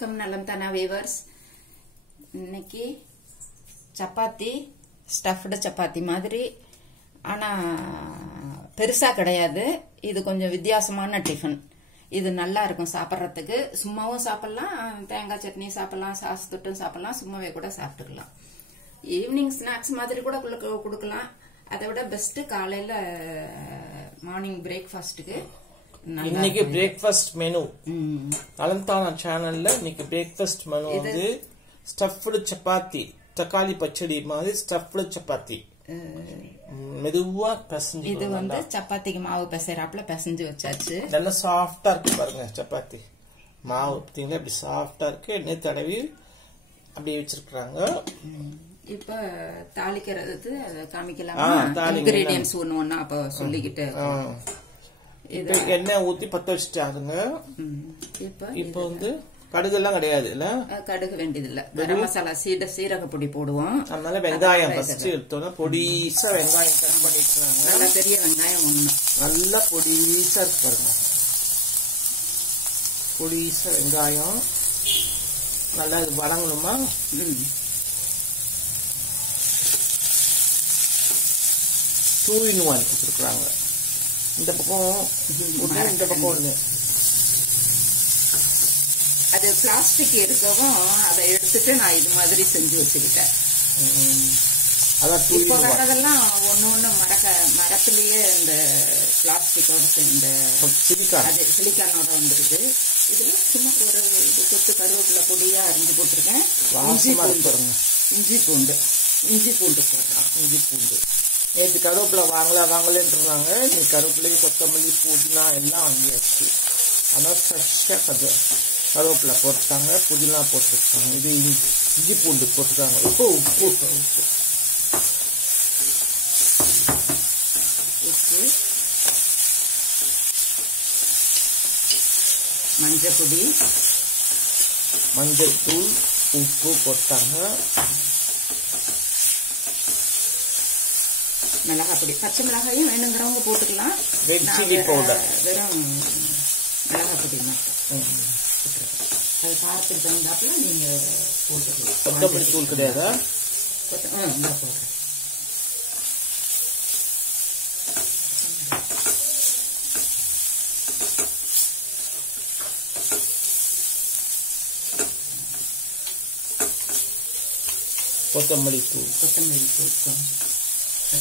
வணக்கம் நலம் தானா வீவர்ஸ். இன்னைக்கு சப்பாத்தி ஸ்டஃப்டு சப்பாத்தி மாதிரி, ஆனா பெருசா கிடையாது. இது கொஞ்சம் வித்தியாசமான டிஃபன். இது நல்லா இருக்கும் சாப்பிட்றதுக்கு. சும்மாவும் சாப்பிடலாம், தேங்காய் சட்னி சாப்பிடலாம், சாஸ் தொட்டும் சாப்பிடலாம், சும்மாவே கூட சாப்பிட்டுக்கலாம். ஈவினிங் ஸ்நாக்ஸ் மாதிரி கூட கொடுக்கலாம். அதை விட பெஸ்ட் காலையில மார்னிங் பிரேக்ஃபாஸ்ட்டுக்கு. இன்னைக்கு பிரேக்ஃபாஸ்ட் மெனு அலந்தானா சேனல்ல இன்னைக்கு பிரேக்ஃபாஸ்ட் மெனு வந்து ஸ்டஃப்டு சப்பாத்தி, தக்காளி பச்சடி மாதிரி ஸ்டஃப்டு சப்பாத்தி. மெதுவா பிசைஞ்சு, இது வந்து சப்பாத்திக்கு மாவு பிசைறாப்புல பிசைஞ்சு வச்சாச்சு. நல்லா சாஃப்டா இருக்கு பாருங்க. சப்பாத்தி மாவு பார்த்தீங்களா இப்படி சாஃப்டா இருக்கு. எண்ணெய் தடவி அப்படியே வச்சிருக்காங்க. இப்ப தாளிக்கிறது காமிக்கலாமா? இன்கிரீடியன்ஸ் ஒண்ணு ஒண்ணா அப்ப சொல்லிக்கிட்டு எண்ணெய் ஊத்தி பத்த வச்சுட்டாங்க. இப்ப வந்து கடுகு எல்லாம் கிடையாது இல்ல, கடுகு வேண்டியது இல்ல. கரம் மசாலா சீரக பொடி போடுவோம். அதனால வெங்காயம் ஃபர்ஸ்ட் எடுத்தோம்னா பொடிசா வெங்காயம் கட் பண்ணிட்டுறாங்க. நல்லா பெரிய வெங்காயம் ஒண்ணு நல்லா பொடிசா இருக்கு பாருங்க. பொடிசா வெங்காயம் நல்லா இது வதங்கணுமா. 2 in 1 வச்சிருக்காங்க. இந்த பக்கம் இந்த பக்கம் ஒண்ணு. அது பிளாஸ்டிக் இருக்கவும் அதை எடுத்துட்டு நான் இது மாதிரி செஞ்சு வச்சுக்கிட்டேன். இப்ப வர்றதெல்லாம் ஒண்ணு மரத்திலேயே இந்த பிளாஸ்டிக்கோட சேர்ந்த சிலிக்கானோட வந்துருக்கு. இதுல சும்மா ஒரு கொத்து கருவேப்பிலை பொடியா அரிஞ்சு போட்டிருக்கேன். இஞ்சி பூண்டு போடுறோம். இஞ்சி பூண்டு நேற்று கருவேப்பிலை வாங்கலன்றாங்க. நீ கருவேப்பிலை, கொத்தமல்லி, புதினா எல்லாம் வாங்கியாச்சு. ஆனால் ஃப்ரெஷ்ஷாக கருவேப்பிலை போட்டுட்டாங்க, புதினா போட்டுருக்காங்க. இது இஞ்சி பூண்டு போட்டுருக்காங்க. உப்பு மஞ்சள் தூள், உப்பு போட்டாங்க. மிளகாய் பொடி, பச்சை மிளகாயும் வேணுங்கிறவங்க போட்டுக்கலாம். ரெட் சில்லி பவுடர், வெறும் மிளகாய் பொடி மட்டும். அது காரத்துக்கு தகுந்தாப்புல நீங்க போட்டுக்கலாம். கொத்தமல்லி தூள் கிடையாதா? போடுறேன். கொத்தமல்லி தூள்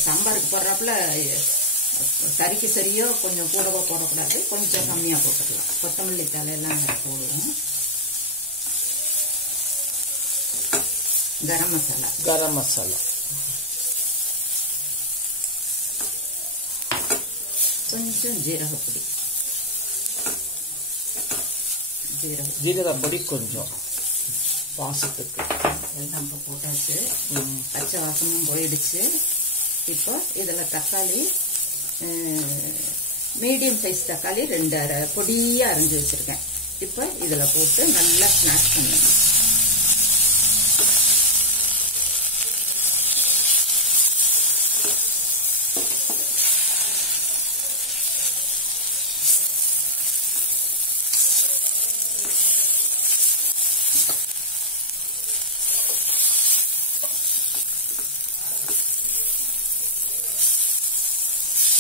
சாம்பாருக்கு போடுறாப்புல சரிக்கு சரியோ கொஞ்சம் கூடவோ போடக்கூடாது, கொஞ்சம் கம்மியா போட்டுக்கலாம். கொத்தமல்லி தலையெல்லாம் போடுவோம். கரம் மசாலா கொஞ்சம் ஜீரகப்பொடி கொஞ்சம் வாசத்துக்கு எல்லாம் போட்டாச்சு. பச்சை வாசமும் போயிடுச்சு. இப்போ இதுல தக்காளி, மீடியம் சைஸ் தக்காளி 2 பொடியா அரைஞ்சு வச்சிருக்கேன். இப்போ இதுல போட்டு நல்லா ஸ்மாஷ் பண்ணணும்.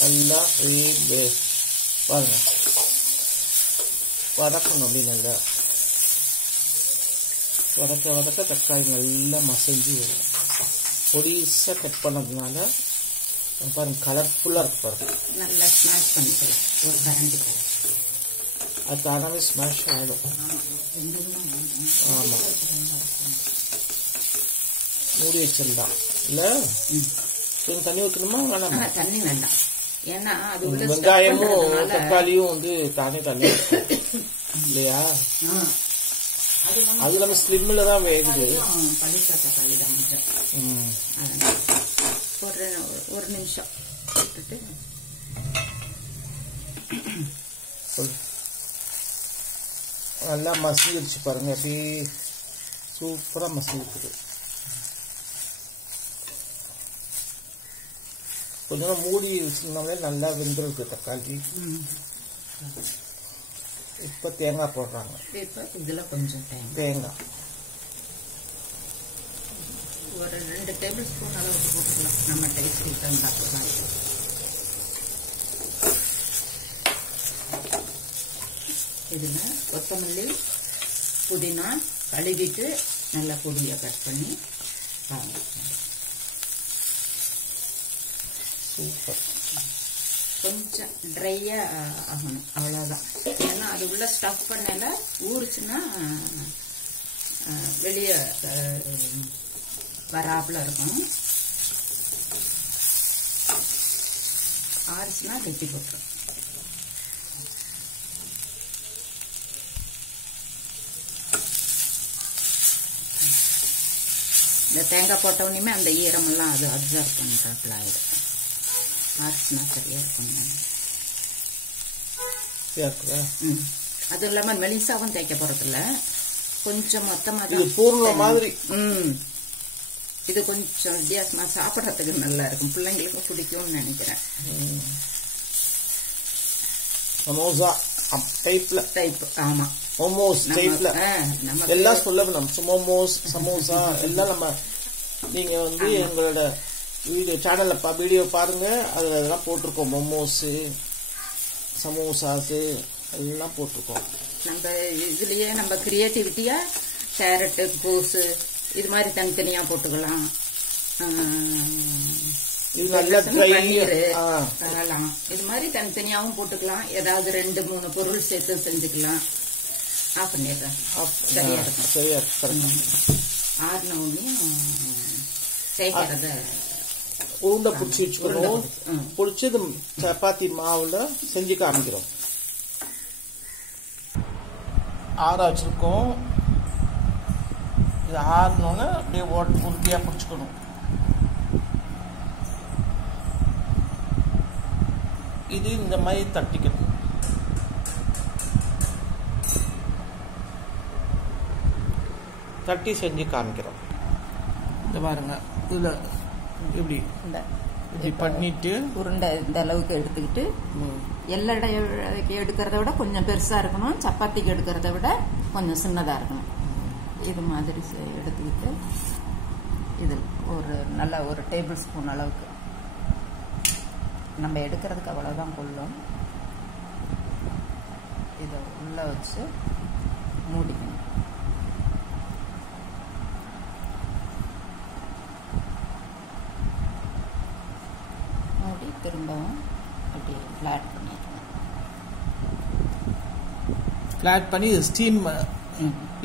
நல்லா பாருங்க வதக்கணும். அப்படி நல்லா வதக்க தக்காளி நல்லா மசிஞ்சு வரும். பொடிசா கட் பண்ணதுனால பாருங்க கலர்ஃபுல்லா இருக்கு பாருங்க. நல்லா ஸ்மாஷ் பண்ணிக்கலாம். ஒரு கரண்டி அது தானாவே ஸ்மாஷ் ஆயிடும். ஆமா, மூடி வச்சிடலாம் இல்ல? தண்ணி ஊற்றணுமா வேணாமா? தண்ணி வேண்டாம். ஏன்னா அது வெங்காயமும் தக்காளியும் வந்து தானே தண்ணி இல்லையா? அது நம்ம ஸ்லிம்ல தான் வேகுது. தக்காளி தான் ஒரு நிமிஷம் போட்டுட்டு நல்லா மசிச்சு பாருங்க. அப்படியே சூப்பரா மசிக்குது. கொஞ்சம் மூடி வச்சிருந்தாலே நல்லா வெந்திருக்கு தக்காளி. இப்போ தேங்காய் போடுறாங்க. இப்போ இதில் கொஞ்சம் தேங்காய் ஒரு 2 டேபிள் ஸ்பூன் அளவுக்கு போட்டுக்கலாம். நம்ம டேஸ்ட்டுக்கு தகுந்தாப்புதான். இதில் கொத்தமல்லி புதினா கழுவிட்டு நல்லா பொடியை கட் பண்ணி சூப்பர். கொஞ்சம் ட்ரையாக ஆகணும், அவ்வளோதான். ஏன்னா அது உள்ள ஸ்டஃப் பண்ணல ஊறுச்சுன்னா வெளியே வராப்புல இருக்கும். ஆறுச்சுன்னா கட்டி போட்டுரும். இந்த தேங்காய் போட்டவுடனே அந்த ஈரமெல்லாம் அது அப்சர்வ் பண்ணுறாப்புல ஆயிடும். ஆறுச்சுன்னா சரியா இருக்கும். அது இல்லாமல் மெலிசாவும் தேய்க்க போறதில்ல, கொஞ்சம் மொத்தமாக பூர்ண மாதிரி. இது கொஞ்சம் வித்தியாசமா சாப்பிட்றதுக்கு நல்லா இருக்கும், பிள்ளைங்களுக்கும் பிடிக்கும்னு நினைக்கிறேன். சமோசா டைப். ஆமா, மோமோஸ் டைப்ல எல்லாம் சொல்லணும். மோமோஸ், சமோசா எல்லாம் நம்ம நீங்க வந்து எங்களோட சேனல்ல வீடியோ பாருங்க, அதுல அதெல்லாம் போட்டிருக்கோம். மோமோஸ், சமோசாஸ் எல்லாம் போட்டிருக்கோம். நம்ம இதுலயே நம்ம கிரியேட்டிவிட்டியா கேரட்டு, கோஸு இது மாதிரி தனித்தனியா போட்டுக்கலாம். பன்னீர் இது மாதிரி தனித்தனியாவும் போட்டுக்கலாம். ஏதாவது 2-3 பொருள் சேர்த்து செஞ்சுக்கலாம். ஆஃப் பண்ணிடுறேன், சரியா இருக்கும். ஆறுன உடனே தேய்க்கிறத உருண்டை பிடிச்சி வச்சுக்கணும். பிடிச்சி இது சப்பாத்தி மாவுல செஞ்சு காமிக்கிறோம். ஆற வச்சிருக்கோம். இது ஆறினோன்னு அப்படியே உருட்டியா பிடிச்சிக்கணும். இது இந்த மாதிரி தட்டிக்கணும். தட்டி செஞ்சு காமிக்கிறோம். இந்த பாருங்க, இதுல இப்படி பண்ணிட்டு உருண்டை இந்த அளவுக்கு எடுத்துக்கிட்டு, எல்லடை எடுக்கிறத விட கொஞ்சம் பெருசா இருக்கணும், சப்பாத்திக்கு எடுக்கிறத விட கொஞ்சம் சின்னதா இருக்கணும். இது மாதிரி எடுத்துக்கிட்டு இதில் ஒரு டேபிள் ஸ்பூன் அளவுக்கு நம்ம எடுக்கிறதுக்கு அவ்வளோதான் கொள்ளும். இதை உள்ள வச்சு மூடிக்கணும். மூடி திரும்பவும் அப்படி ஃப்ளாட் பண்ணிக்கணும். ஃப்ளாட் பண்ணி ஸ்டீம்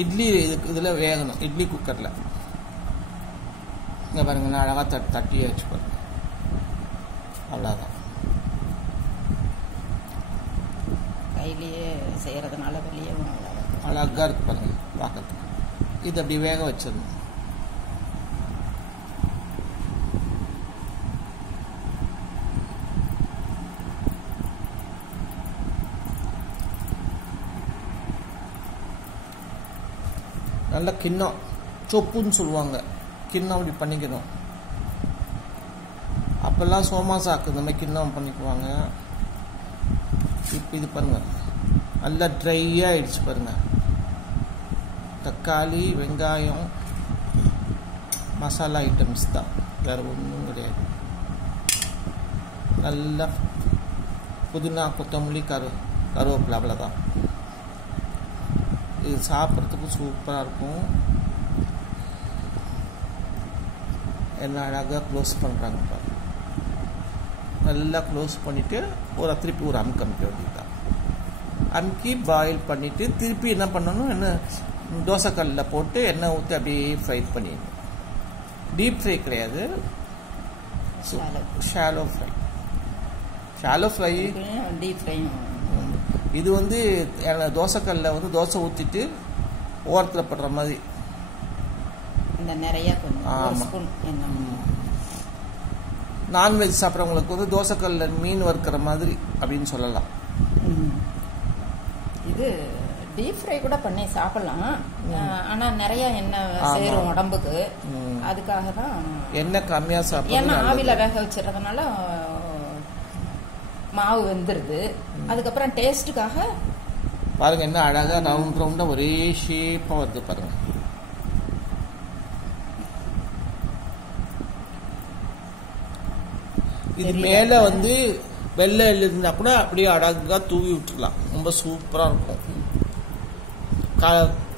இட்லி இதில் வேகணும். இட்லி குக்கரில் இங்கே பாருங்க, நான் அழகாக தட்டி வச்சு பாருங்க. அவ்வளோதான். கையிலேயே செய்கிறதுனால வெளியே அழகாக இருக்கு பாருங்க பார்க்கறதுக்கு. இது அப்படி வேக வச்சிடணும். நல்ல கிண்ணம், சொப்புன்னு சொல்லுவாங்க, கிண்ணம் அப்படி பண்ணிக்கணும். அப்பெல்லாம் சோமாசாக்கு இந்த மாதிரி கிண்ணம் பண்ணிக்குவாங்க. இப்போ இது பாருங்க, நல்லா ட்ரையாக ஆயிடுச்சு பாருங்க. தக்காளி, வெங்காயம், மசாலா ஐட்டம்ஸ் தான், வேற ஒன்றும் கிடையாது. நல்லா புதினா, கொத்தமல்லி, கருவேப்பிலை, அவ்வளோதான். இது சாப்பிட்றதுக்கு சூப்பராக இருக்கும். எல்லாம் அழகாக க்ளோஸ் பண்ணுறாங்க பாருங்க. நல்லா க்ளோஸ் பண்ணிவிட்டு திருப்பி ஒரு அமுக்க வேண்டியதுதான். அமுக்கி பாயில் பண்ணிவிட்டு திருப்பி என்ன பண்ணணும், தோசைக்கல்லில் போட்டு எண்ணெய் ஊற்றி அப்படியே ஃப்ரை பண்ணிடணும். டீப் ஃப்ரை கிடையாது, shallow fry. Shallow fry, deep fry. இது வந்து தோசைக்கல்லில் வந்து தோசை ஊற்றிட்டு ஓரத்தில் படுற மாதிரி. இந்த நிறைய நான்வெஜ் சாப்பிட்றவங்களுக்கு வந்து தோசைக்கல்ல மீன் வறுக்கிற மாதிரி அப்படின்னு சொல்லலாம். இது டீப் ஃப்ரை கூட பண்ணி சாப்பிடலாம். ஆனா நிறைய எண்ணெய் சேரும் உடம்புக்கு, அதுக்காக தான் எண்ணெய் கம்மியா சாப்பிடணும். ஏன்னா ஆவில வேக வச்சிடறதுனால மாவு வெந்துருது. அதுக்கப்புறம் டேஸ்ட்டுக்காக பாருங்க என்ன அழகா ரவுண்ட் ரவுண்டா ஒரே ஷேப்பா வருது பாருங்க. இது மேல வந்து வெள்ளை எள்ளு இருந்தா கூட அப்படியே அழகா தூவி விட்டுக்கலாம். ரொம்ப சூப்பரா இருக்கும்.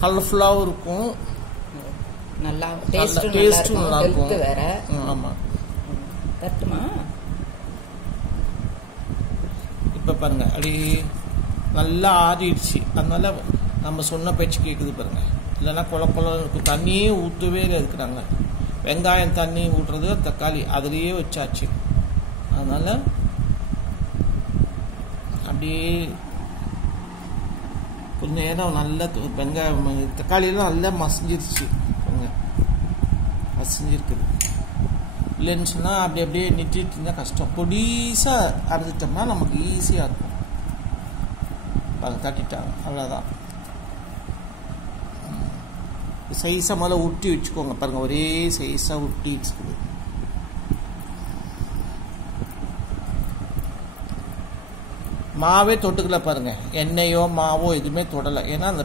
கலர்ஃபுல்லாவும் இருக்கும். நல்லா டேஸ்டும் நல்லா இருக்கும். வேற ஆமா. தட்டுமா இப்ப பாருங்க அப்படி நல்லா ஆறிடுச்சு. அதனால நம்ம சொன்ன பேச்சு கேக்குது பாருங்க. இல்லைன்னா கொல கொல இருக்கும். தண்ணியே ஊற்றவே இருக்கிறாங்க. வெங்காயம் தண்ணி ஊட்டுறது, தக்காளி அதுலயே வச்சாச்சு. அதனால அப்படியே கொஞ்ச நேரம் நல்லா வெங்காயம் தக்காளியெல்லாம் நல்லா மசிஞ்சிருச்சு. மசிஞ்சிருக்குது. இல்லைன்னு சொன்னால் அப்படி அப்படியே நிட்டிட்டு இருந்தால் கஷ்டம். பொடிசாக அரைச்சிட்டோம்னா நமக்கு ஈஸியாக இருக்கும். அதை தட்டிட்டாங்க, அவ்வளோதான். சைஸாக முதல்ல உருட்டி வச்சுக்கோங்க. பாருங்கள் ஒரே சைஸாக உருட்டி வச்சுக்குது. மாவே தொட்டுக்கல பாருங்க. எண்ணெயோ மாவோ எதுவுமே தொடலை. ஏன்னா அந்த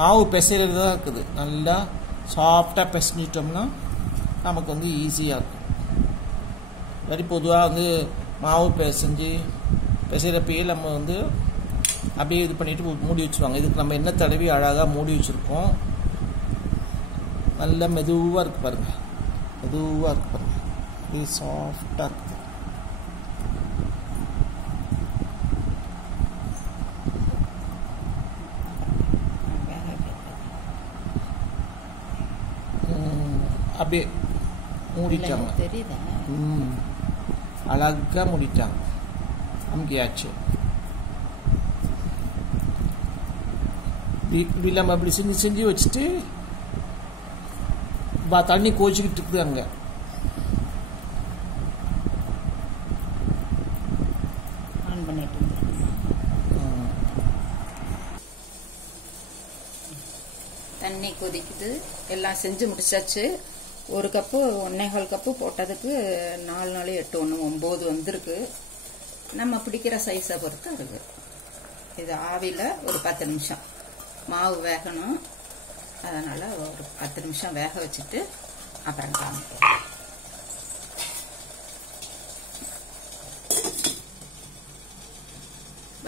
மாவு பிசைறது தான் இருக்குது. நல்லா சாஃப்டாக பிசைஞ்சிட்டோம்னா நமக்கு வந்து ஈஸியாக இருக்கும். வரி பொதுவாக வந்து மாவு பிசைறப்பயே நம்ம வந்து அப்படியே இது பண்ணிட்டு மூடி வச்சுருவாங்க. இதுக்கு நம்ம எண்ணெய் தடவி அழகாக மூடி வச்சுருக்கோம். நல்லா மெதுவாக இருக்கு பாருங்க. மெதுவாக இருக்கு பாருங்க. இது சாஃப்டாக இருக்குது. அப்படியே மூடிட்டாங்க. தெரியுதா? அழகா மூடிட்டாங்க. அமுக்கியாச்சு. இப்படி நம்ம அப்படி செஞ்சு வச்சுட்டு தண்ணி கோச்சிக்கிட்டு இருக்குது. அங்க தண்ணி கொதிக்குது. எல்லாம் செஞ்சு முடிச்சாச்சு. ஒரு கப்பு 1.25 கப்பு போட்டதுக்கு 4 4 8 1 9 வந்திருக்கு. நம்ம பிடிக்கிற சைஸை பொறுத்து இருக்கு. இது ஆவியில் ஒரு 10 நிமிஷம் மாவு வேகணும். அதனால ஒரு 10 நிமிஷம் வேக வச்சுட்டு அப்புறம் காமிப்போம்.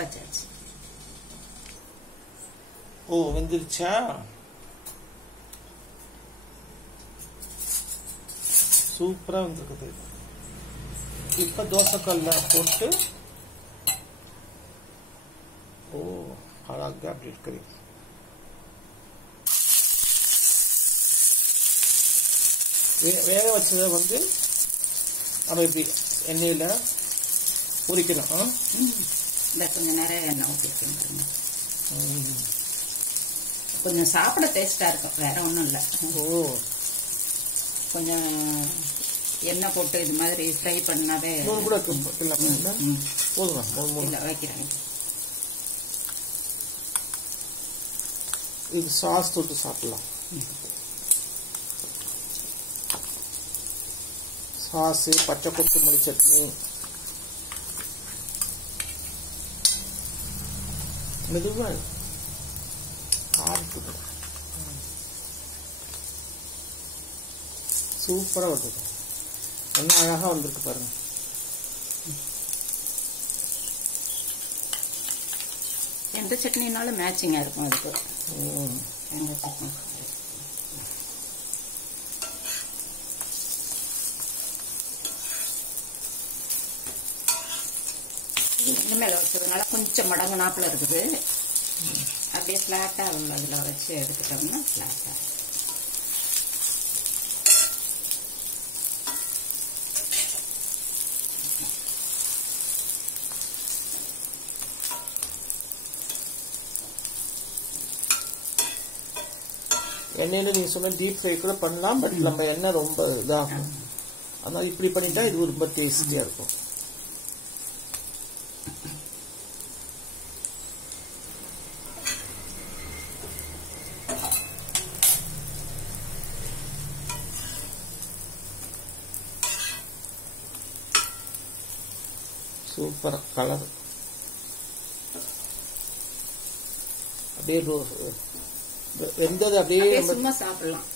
வச்சாச்சு. ஓ வெந்துருச்சா? சூப்பரா வந்துருக்குது. இப்ப தோசைக்கல்ல போட்டு அழகா அப்படி இருக்குது. வேக வச்சதை வந்து நம்ம இப்படி எண்ணெயில பொரிக்கணும். கொஞ்சம் நிறைய எண்ணெய் ஊற்றிக்கணும். கொஞ்சம் சாப்பிட டேஸ்டா இருக்கும். வேற ஒன்றும் இல்லை. கொஞ்சம் எண்ணெய் போட்டு இது மாதிரி ஃப்ரை பண்ணாவே கூட வைக்கிறேன். இது சாஸ் தொட்டு சாப்பிடலாம். சாஸ், பச்சை கொத்தமல்லி சட்னி, மெதுவா சூப்பரா வருது. என்ன அழகா வந்திருக்கு பாருங்க. எந்த சட்னினாலும் மேட்சிங்கா இருக்கும். அதுக்கு எந்த சட்னி இனிமேல வச்சதுனால கொஞ்சம் மடங்கு நாப்பில் இருக்குது. அப்படியே ஃபிளாட்டா அதில் வச்சு எடுத்துட்டோம்னா ஃபிளாட்டா. எண்ணெயில நீங்க சொன்ன டீப் ஃப்ரை கூட பண்ணலாம். பட் நம்ம எண்ணெய் ரொம்ப இதாகும். அதனால இப்படி பண்ணிட்டா இது ரொம்ப டேஸ்டியா இருக்கும். Super colour. அப்படியே வெந்தது அப்படியே சும்மா சாப்பிடலாம்.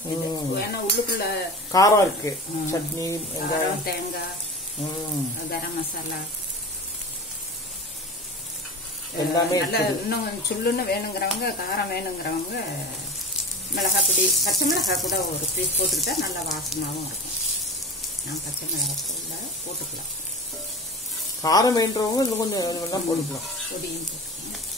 ஏன்னா உள்ளுக்குள்ள காரம் இருக்கு. சட்னி, வெங்காயம், தேங்காய், கரம் மசாலா எல்லாமே. இன்னும் சுள்ளுன்னு வேணுங்கிறவங்க, காரம் வேணுங்கிறவங்க மிளகாய் பொடி, பச்சை மிளகாய் கூட ஒரு பீஸ் போட்டுக்கிட்டா நல்லா வாசமாகவும் இருக்கும். நான் பச்சை மிளகாய் தூள்ல போட்டுக்கலாம். காரம் வேண்டவங்க இன்னும் கொஞ்சம் போட்டுக்கலாம். பொடியும் போட்டுக்கலாம்.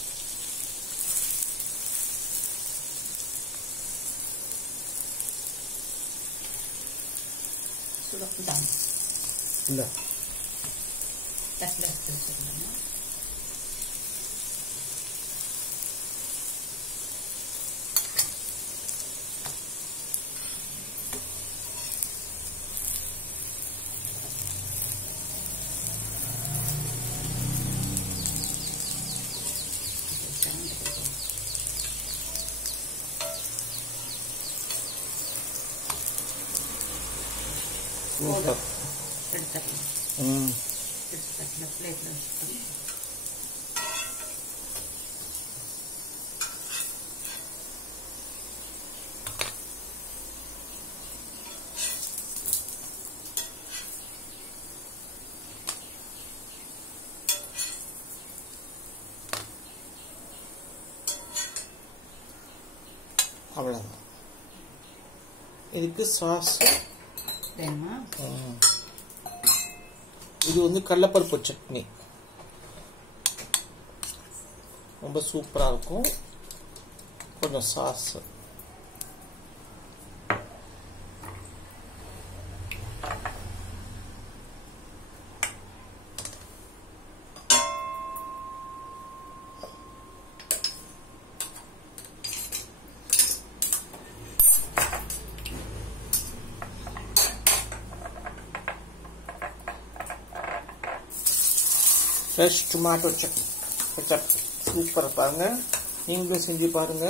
சுடப்புதான் இல்ல தட்டில் எடுத்து வச்சுருந்தேன். அவ்வளவுதான். இதுக்கு சாஸ் வேணுமா? இது கடலைப்பருப்பு சட்னி ரொம்ப சூப்பரா இருக்கும். கொஞ்சம் சாஸ் ஃப்ரெஷ் டொமேட்டோ சட்னி சூப்பராக பாருங்க. நீங்களும் செஞ்சு பாருங்க.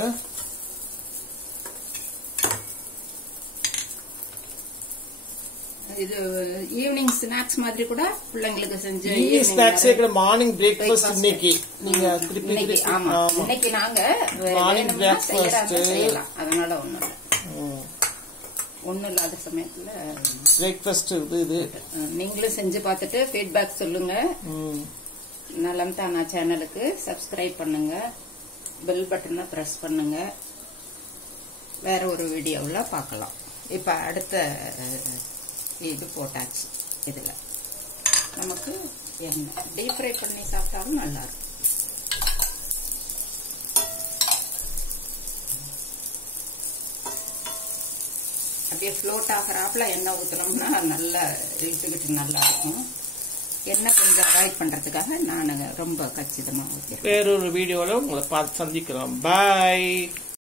இது ஈவினிங் ஸ்நாக்ஸ் மாதிரி கூட பிள்ளைங்களுக்கு செஞ்சு ஸ்நாக்ஸ் மார்னிங் பிரேக்ஃபாஸ்ட் இன்னைக்கு நீங்க இன்னைக்கு நாங்க மார்னிங் பிரேக்ஃபாஸ்ட் செய்யலாம். அதனால ஒன்னும் இல்லாத சமயத்துல பிரேக்ஃபாஸ்ட் இது நீங்களும் செஞ்சு பார்த்துட்டு ஃபீட்பேக் சொல்லுங்க. நலம் தானா சேனலுக்கு சப்ஸ்கிரைப் பண்ணுங்க, பெல் பட்டனை பிரஸ் பண்ணுங்க. வேற ஒரு வீடியோவில் பார்க்கலாம். இப்ப அடுத்த இது போட்டாச்சு. இதுல நமக்கு எண்ணெய் டீப் ஃப்ரை பண்ணி சாப்பிட்டாலும் நல்லா இருக்கும். அப்படியே ஃப்ளோட் ஆகிறாப்புல எண்ணெய் ஊற்றினோம்னா நல்லா இழுத்துக்கிட்டு நல்லா இருக்கும். எண்ணெய் கொஞ்சம் அவாய்ட் பண்றதுக்காக நான் ரொம்ப கச்சிதமாக ஊற்றிடுறேன். வேறொரு வீடியோவில் உங்களை பார்த்து சந்திக்கிறோம். பாய்.